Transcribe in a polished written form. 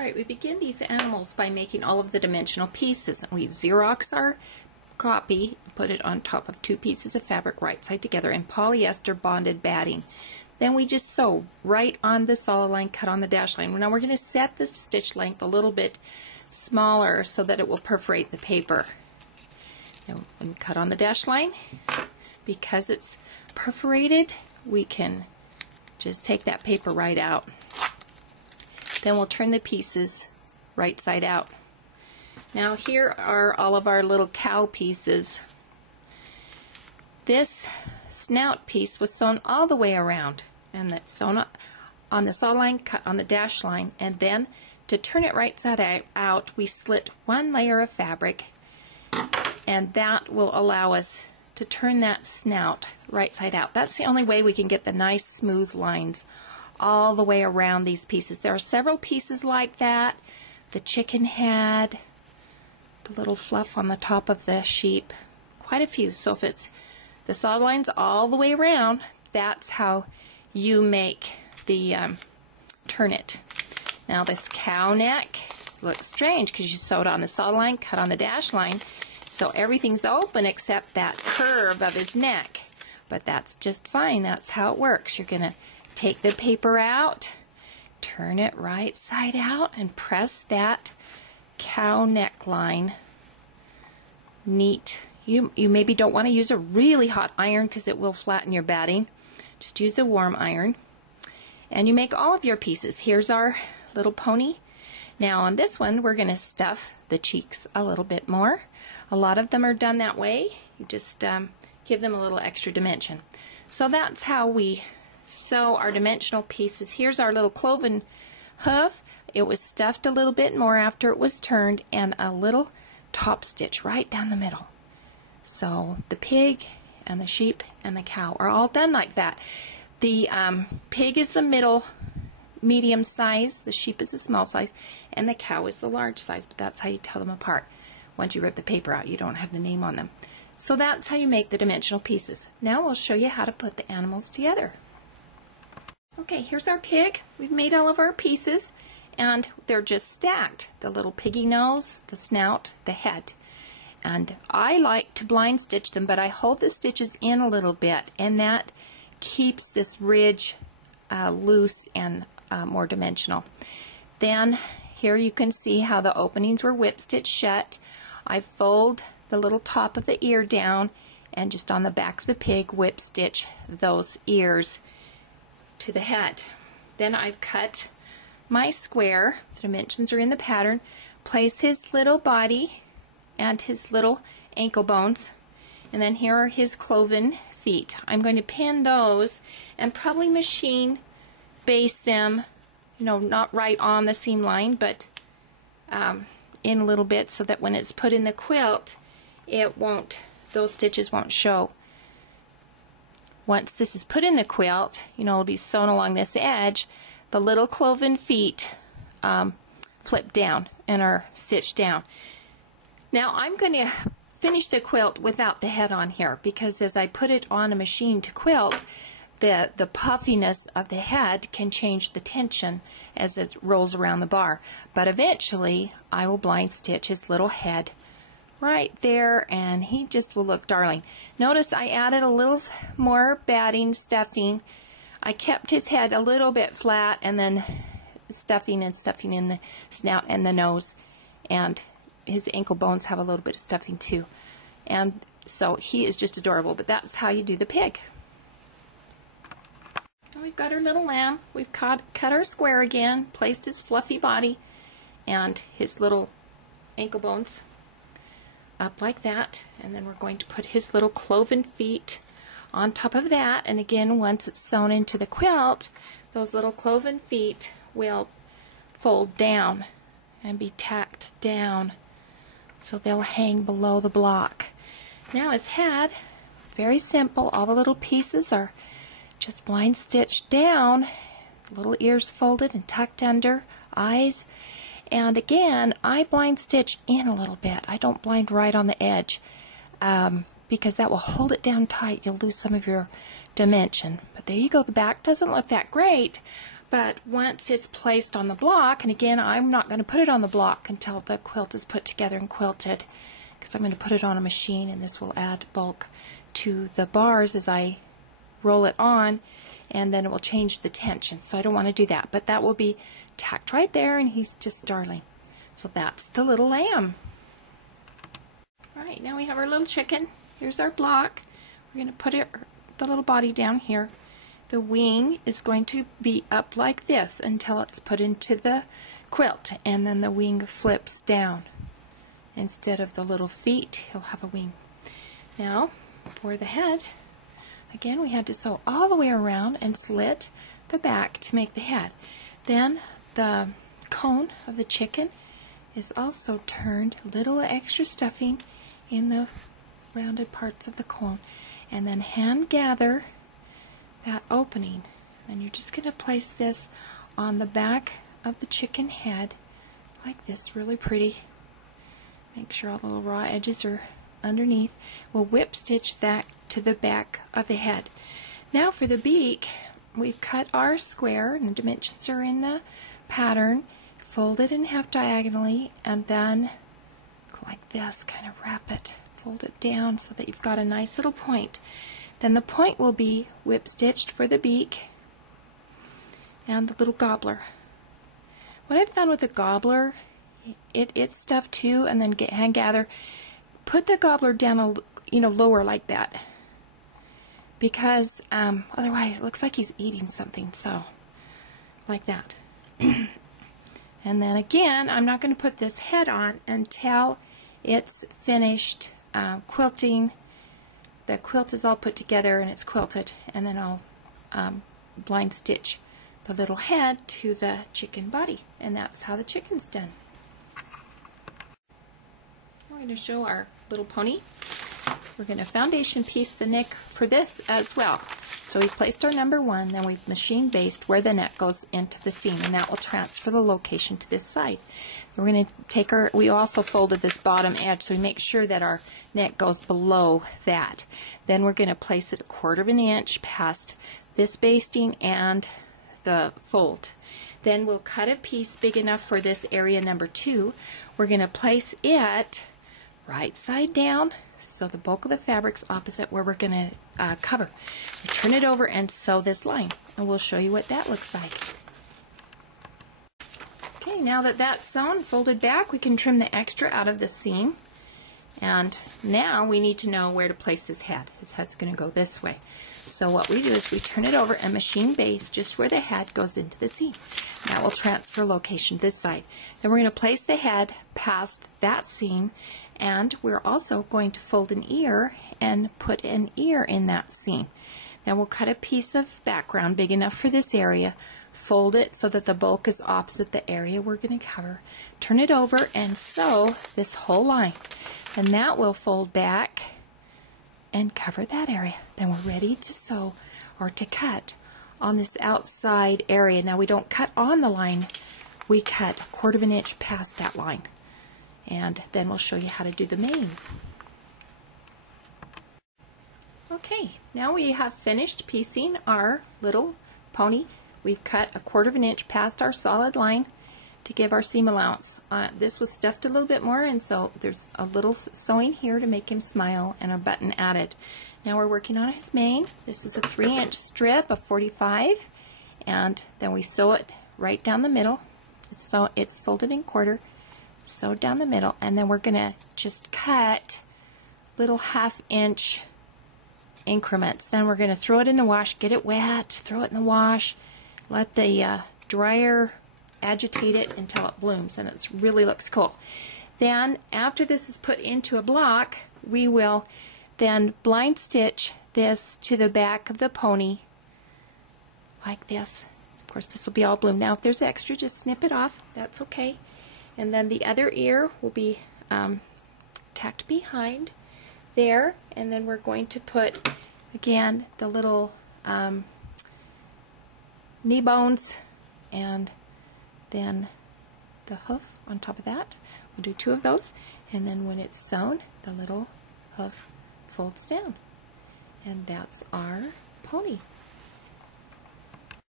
Alright, we begin these animals by making all of the dimensional pieces. We Xerox our copy, put it on top of 2 pieces of fabric right side together in polyester bonded batting. Then we just sew right on the solid line, cut on the dash line. Now we're going to set the stitch length a little bit smaller so that it will perforate the paper. And cut on the dash line. Because it's perforated, we can just take that paper right out. Then we'll turn the pieces right side out. Now here are all of our little cow pieces. This snout piece was sewn all the way around, and that's sewn on the solid line, cut on the dash line, and then to turn it right side out, we slit 1 layer of fabric, and that will allow us to turn that snout right side out. That's the only way we can get the nice smooth lines all the way around these pieces. There are several pieces like that. The chicken head, the little fluff on the top of the sheep, quite a few. So if it's the solid lines all the way around, that's how you make the turn it. Now this cow neck looks strange because you sewed on the solid line, cut on the dash line, so everything's open except that curve of his neck. But that's just fine. That's how it works. You're going to take the paper out, turn it right side out, and press that cow neckline neat. You maybe don't want to use a really hot iron because it will flatten your batting. Just use a warm iron. And you make all of your pieces. Here's our little pony. Now on this one we're going to stuff the cheeks a little bit more. A lot of them are done that way. You just give them a little extra dimension. So that's how we sew our dimensional pieces. Here's our little cloven hoof. It was stuffed a little bit more after it was turned, and a little top stitch right down the middle. So the pig and the sheep and the cow are all done like that. The pig is the middle medium size, the sheep is the small size, and the cow is the large size. But that's how you tell them apart. Once you rip the paper out, you don't have the name on them. So that's how you make the dimensional pieces. Now we'll show you how to put the animals together. Okay, here's our pig. We've made all of our pieces, and they're just stacked. The little piggy nose, the snout, the head. And I like to blind stitch them, but I hold the stitches in a little bit, and that keeps this ridge loose and more dimensional. Then here you can see how the openings were whip stitched shut. I fold the little top of the ear down, and just on the back of the pig whip stitch those ears to the head. Then I've cut my square. The dimensions are in the pattern. Place his little body and his little ankle bones, and then here are his cloven feet. I'm going to pin those and probably machine base them, you know, not right on the seam line, but in a little bit, so that when it's put in the quilt, it won't, those stitches won't show. Once this is put in the quilt, you know, it'll be sewn along this edge. The little cloven feet flip down and are stitched down. Now I'm going to finish the quilt without the head on here, because as I put it on a machine to quilt, the puffiness of the head can change the tension as it rolls around the bar. But eventually I will blind stitch his little head right there, and he just will look darling. Notice I added a little more batting, stuffing. I kept his head a little bit flat, and then stuffing in the snout and the nose, and his ankle bones have a little bit of stuffing too. And so he is just adorable. But that's how you do the pig. And we've got our little lamb. We've cut our square again, placed his fluffy body and his little ankle bones up like that, and then we're going to put his little cloven feet on top of that. And again, once it's sewn into the quilt, those little cloven feet will fold down and be tacked down, so they'll hang below the block. Now his head, very simple. All the little pieces are just blind stitched down, little ears folded and tucked under, eyes. And again, I blind stitch in a little bit. I don't blind right on the edge because that will hold it down tight. You'll lose some of your dimension. But there you go. The back doesn't look that great, But once it's placed on the block, and again, I'm not going to put it on the block until the quilt is put together and quilted, because I'm going to put it on a machine, and this will add bulk to the bars as I roll it on, and then it will change the tension. So I don't want to do that, but that will be tacked right there, and he's just darling. So that's the little lamb. Alright, now we have our little chicken. Here's our block. We're going to put the little body down here. The wing is going to be up like this until it's put into the quilt, and then the wing flips down. Instead of the little feet, he'll have a wing. Now, for the head, again, we had to sew all the way around and slit the back to make the head. Then the cone of the chicken is also turned, little extra stuffing in the rounded parts of the cone, and then hand gather that opening. And you're just going to place this on the back of the chicken head like this, really pretty. Make sure all the little raw edges are underneath. We'll whip stitch that to the back of the head. Now for the beak, we've cut our square, and the dimensions are in the pattern. Fold it in half diagonally, and then like this, kind of wrap it, fold it down so that you've got a nice little point. Then the point will be whip stitched for the beak and the little gobbler. What I've found with the gobbler, it's stuffed too, and then hand gather. Put the gobbler down lower like that, because otherwise it looks like he's eating something. So like that. And then again, I'm not going to put this head on until it's finished quilting. The quilt is all put together and it's quilted, and then I'll blind stitch the little head to the chicken body, and that's how the chicken's done. We're going to show our little pony. We're going to foundation piece the neck for this as well. So we've placed our number 1, then we've machine based where the neck goes into the seam, and that will transfer the location to this side. We're going to take we also folded this bottom edge, so we make sure that our neck goes below that. Then we're going to place it 1/4 inch past this basting and the fold. Then we'll cut a piece big enough for this area number 2. We're going to place it right side down, so the bulk of the fabric's opposite where we're going to cover. And turn it over and sew this line, and we'll show you what that looks like. Okay, now that that's sewn, folded back, we can trim the extra out of the seam. And now we need to know where to place his head. His head's going to go this way. So what we do is we turn it over and machine base just where the head goes into the seam. That will transfer location this side. Then we're going to place the head past that seam, and we're also going to fold an ear and put an ear in that seam. Then we'll cut a piece of background big enough for this area, fold it so that the bulk is opposite the area we're going to cover, turn it over and sew this whole line. And that will fold back and cover that area. Then we're ready to sew or to cut on this outside area. Now we don't cut on the line, we cut 1/4 inch past that line. And then we'll show you how to do the mane. Okay, now we have finished piecing our little pony. We've cut 1/4 inch past our solid line to give our seam allowance. This was stuffed a little bit more, and so there's a little sewing here to make him smile and a button added. Now we're working on his mane. This is a 3-inch strip of 45, and then we sew it right down the middle. It's folded in 1/4, sewed down the middle, and then we're going to just cut little 1/2 inch increments. Then we're going to throw it in the wash, get it wet, throw it in the wash, let the dryer agitate it until it blooms, and it really looks cool. Then after this is put into a block, we will then blind stitch this to the back of the pony like this. Of course, this will be all bloomed. Now if there's extra, just snip it off, that's okay. And then the other ear will be tacked behind there, and then we're going to put again the little knee bones and then the hoof on top of that. We'll do 2 of those, and then when it's sewn, the little hoof folds down. And that's our pony.